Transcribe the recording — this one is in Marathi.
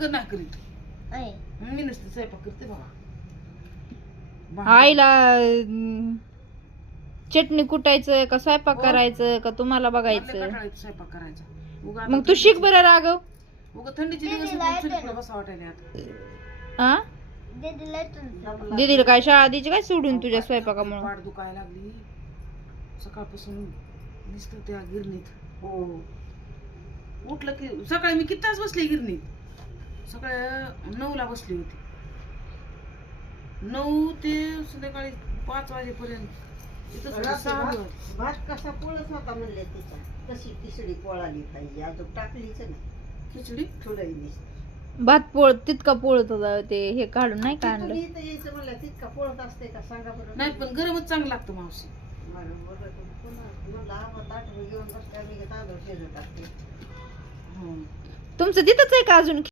शंकर नाही करीत, मी नसते स्वयंपाक करते बाबा. आईला चटणी कुटायचं का स्वयंपाक करायचं का तुम्हाला बघायचं? स्वयंपाक करायचा. उगा मग तू शिक बरं राघव. उगा थंडीचे दिवस चुलीपुढे बसा वाटायला आता. हा दीदीला काय शाळा द्यायची काय सोडून तुझ्या स्वयंपाकामुळे? पाठ दुखायला लागली सकाळपासून दिसत त्या गिरणीत. हो उठलं की सकाळी मी किती तास बसली गिरणीत, सकाळी 9ला बसली होती, 9 ते संध्याकाळी 5 वाजेपर्यंत. भात कसा पोळत होता म्हणले तिचा, कशी खिचडी पोळाली पाहिजे, अजून टाकलीच ना खिचडी थोडं भात पोळ तितका पोळत होता ते हे काढून नाही का आणलं? यायचं म्हणलं तितका पोळत असते का सांगा बरं. नाही पण गरमच चांगलं लागतं मावशी. म्हणलं आम्हाला ताटं घेऊन बसल्या मी तांदूळ शिजत टाकते. तुमचं तिथंच आहे का अजून?